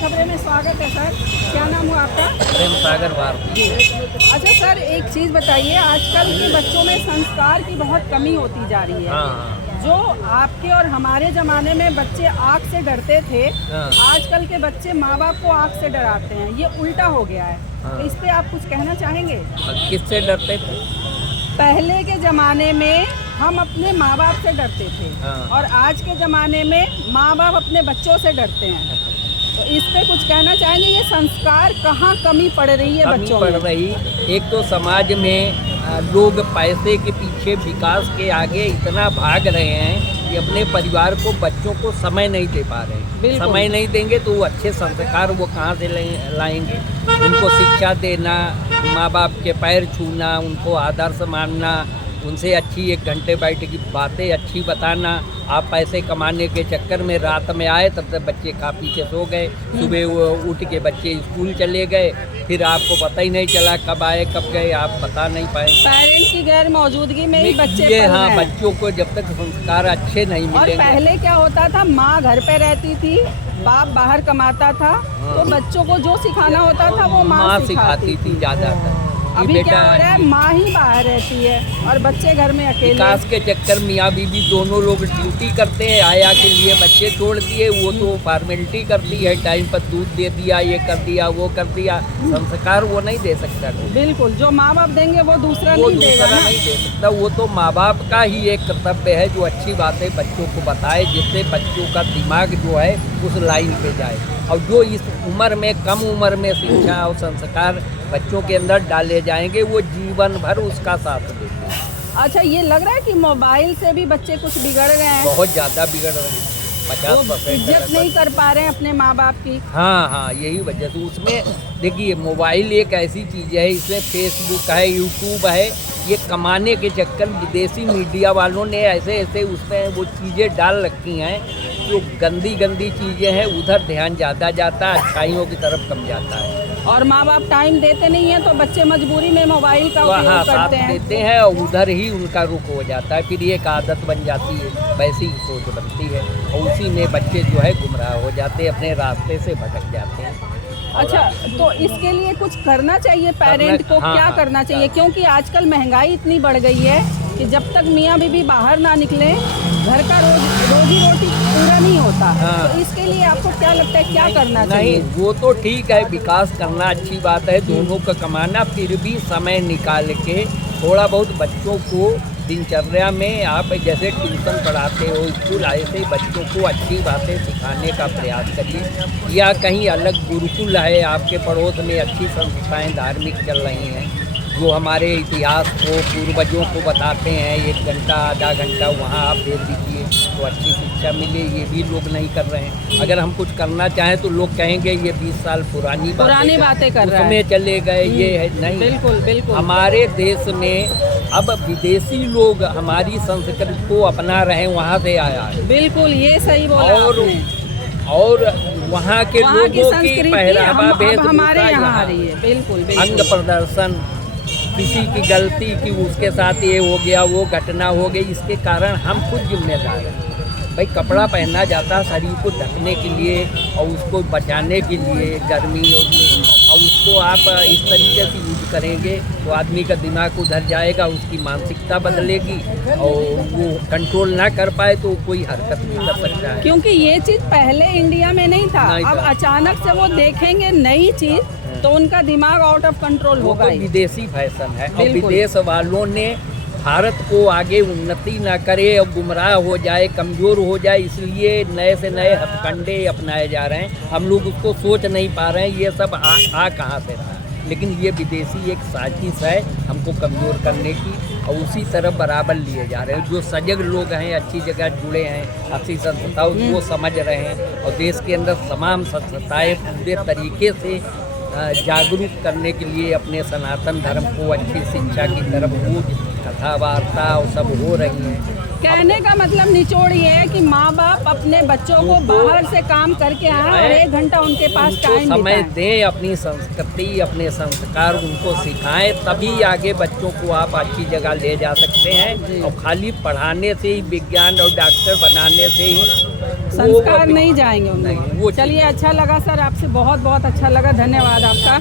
खबरें में स्वागत है सर। क्या नाम हुआ आपका? प्रेम सागर भारती। अच्छा सर, एक चीज़ बताइए, आजकल के बच्चों में संस्कार की बहुत कमी होती जा रही है। हाँ जो आपके और हमारे ज़माने में बच्चे आग से डरते थे, हाँ। आजकल के बच्चे माँ बाप को आग से डराते हैं, ये उल्टा हो गया है। हाँ। तो इस पे आप कुछ कहना चाहेंगे? किससे डरते थे? पहले के ज़माने में हम अपने माँ बाप से डरते थे, हाँ। और आज के ज़माने में माँ बाप अपने बच्चों से डरते हैं। तो इस पे कुछ कहना चाहेंगे, ये संस्कार कहाँ कमी पड़ रही है कमी बच्चों पड़ में? रही। एक तो समाज में लोग पैसे के पीछे, विकास के आगे इतना भाग रहे हैं कि अपने परिवार को, बच्चों को समय नहीं दे पा रहे हैं। बिल्कुल। समय नहीं देंगे तो वो अच्छे संस्कार वो कहाँ से लाएंगे? उनको शिक्षा देना, माँ बाप के पैर छूना, उनको आदर्श मानना, उनसे अच्छी 1 घंटे बैठ की बातें अच्छी बताना। आप पैसे कमाने के चक्कर में रात में आए, तब तक बच्चे खा पी के सो गए, सुबह वो उठ के बच्चे स्कूल चले गए, फिर आपको पता ही नहीं चला कब आए कब गए, आप बता नहीं पाए। पेरेंट्स की गैर मौजूदगी में ही बच्चे ये पल हाँ, रहे हैं। बच्चों को जब तक संस्कार अच्छे नहीं और मिलेंगे। पहले क्या होता था, माँ घर पे रहती थी, बाप बाहर कमाता था, तो बच्चों को जो सिखाना होता था वो माँ सिखाती थी ज़्यादातर। अभी क्या हो रहा है, माँ ही बाहर रहती है और बच्चे घर में अकेले। विकास के चक्कर मियाँ बीवी दोनों लोग ड्यूटी करते हैं, आया के लिए बच्चे छोड़ दिए, वो तो फॉर्मेलिटी करती है, टाइम पर दूध दे दिया, ये कर दिया, वो कर दिया, संस्कार वो नहीं दे सकता। बिल्कुल, जो माँ बाप देंगे वो दूसरा वो नहीं देगा दूसरा ना। नहीं दे सकता। वो तो माँ बाप का ही एक कर्तव्य है जो अच्छी बातें बच्चों को बताए, जिससे बच्चों का दिमाग जो है उस लाइन पे जाए। और जो इस उम्र में, कम उम्र में शिक्षा और संस्कार बच्चों के अंदर डाले जाएंगे, वो जीवन भर उसका साथ देंगे। अच्छा, ये लग रहा है कि मोबाइल से भी बच्चे कुछ बिगड़ गए हैं, बहुत ज़्यादा बिगड़ रहे हैं, वो 50% इज्जत नहीं कर पा रहे हैं अपने माँ बाप की। हाँ, यही वजह से। उसमें देखिए, मोबाइल एक ऐसी चीज़ है, इसमें फेसबुक है, यूट्यूब है, ये कमाने के चक्कर विदेशी मीडिया वालों ने ऐसे ऐसे उसमें वो चीज़ें डाल रखी हैं, जो गंदी गंदी चीज़ें हैं, उधर ध्यान ज़्यादा जाता है, अच्छाइयों की तरफ कम जाता है। और माँ बाप टाइम देते नहीं है, तो बच्चे मजबूरी में मोबाइल का तो हाँ, उपयोग साथ करते हैं। देते हैं और उधर ही उनका रुख हो जाता है, फिर एक आदत बन जाती है, वैसी ही सोच बनती है, और उसी में बच्चे जो है गुमराह हो जाते हैं, अपने रास्ते से भटक जाते हैं। अच्छा, तो इसके लिए कुछ करना चाहिए पेरेंट को, हाँ, क्या हाँ, करना चाहिए? क्योंकि आजकल महंगाई इतनी बढ़ गई है कि जब तक मियाँ बीवी बाहर ना निकले, घर का रोजी रोटी पूरा नहीं होता। हाँ। तो इसके लिए आपको क्या लगता है, क्या करना चाहिए? नहीं, वो तो ठीक है, विकास करना अच्छी बात है, दोनों का कमाना, फिर भी समय निकाल के थोड़ा बहुत बच्चों को दिनचर्या में, आप जैसे ट्यूशन पढ़ाते हो, स्कूल आए से बच्चों को अच्छी बातें सिखाने का प्रयास करिए, या कहीं अलग गुरुकुल है आपके पड़ोस में, अच्छी संस्थाएं धार्मिक चल रही हैं जो हमारे इतिहास को, पूर्वजों को बताते हैं, 1 घंटा आधा घंटा वहाँ आप भेज दीजिए तो अच्छी शिक्षा मिले। ये भी लोग नहीं कर रहे हैं। अगर हम कुछ करना चाहें तो लोग कहेंगे ये 20 साल पुरानी बातें कर रहे हैं, उसमें चले गए, ये है नहीं। बिल्कुल बिल्कुल। हमारे देश में अब विदेशी लोग हमारी संस्कृति को अपना रहे हैं, वहाँ से आया है। बिल्कुल, ये सही बोला आपने। और वहाँ के वहाँ की लोगों की संस्कृति पहरावा, अब हमारे वेशभूषा यहाँ आ रही है। बिल्कुल बिल्कुल। अंग प्रदर्शन, किसी की गलती की उसके साथ ये हो गया, वो घटना हो गई, इसके कारण हम खुद जिम्मेदार हैं। भाई, कपड़ा पहना जाता है शरीर को ढकने के लिए और उसको बचाने के लिए, गर्मी होगी, और उसको आप इस तरीके से यूज करेंगे तो आदमी का दिमाग उधर जाएगा, उसकी मानसिकता बदलेगी, और वो कंट्रोल ना कर पाए तो कोई हरकत नहीं कर सकता है। क्योंकि ये चीज़ पहले इंडिया में नहीं था, अब अचानक से वो देखेंगे नई चीज़, तो उनका दिमाग आउट ऑफ कंट्रोल वो होगा तो ही। विदेशी फैशन है, और बिल्कुल। विदेश वालों ने भारत को आगे उन्नति ना करे और गुमराह हो जाए, कमज़ोर हो जाए, इसलिए नए से नए हथकंडे अपनाए जा रहे हैं। हम लोग उसको सोच नहीं पा रहे हैं, ये सब आ कहाँ से रहा। लेकिन ये विदेशी एक साजिश है हमको कमज़ोर करने की, और उसी तरफ बराबर लिए जा रहे हैं। जो सजग लोग हैं, अच्छी जगह जुड़े हैं, अच्छी संस्थाओं वो समझ रहे हैं, और देश के अंदर तमाम संस्थाएँ पूरे तरीके से जागरूक करने के लिए अपने सनातन धर्म को अच्छी शिक्षा की तरफ पूज, कथा वार्ता और सब हो रही हैं। कहने का मतलब निचोड़ ये है कि माँ बाप अपने बच्चों को बाहर से काम करके आए और 1 घंटा उनके पास टाइम समय दें, अपनी संस्कृति, अपने संस्कार उनको सिखाएं, तभी आगे बच्चों को आप अच्छी जगह ले जा सकते हैं। और खाली पढ़ाने से ही, विज्ञान और डॉक्टर बनाने से ही संस्कार अभी- नहीं जाएंगे नहीं, उनको। वो चलिए, अच्छा लगा सर, आपसे बहुत बहुत अच्छा लगा, धन्यवाद आपका।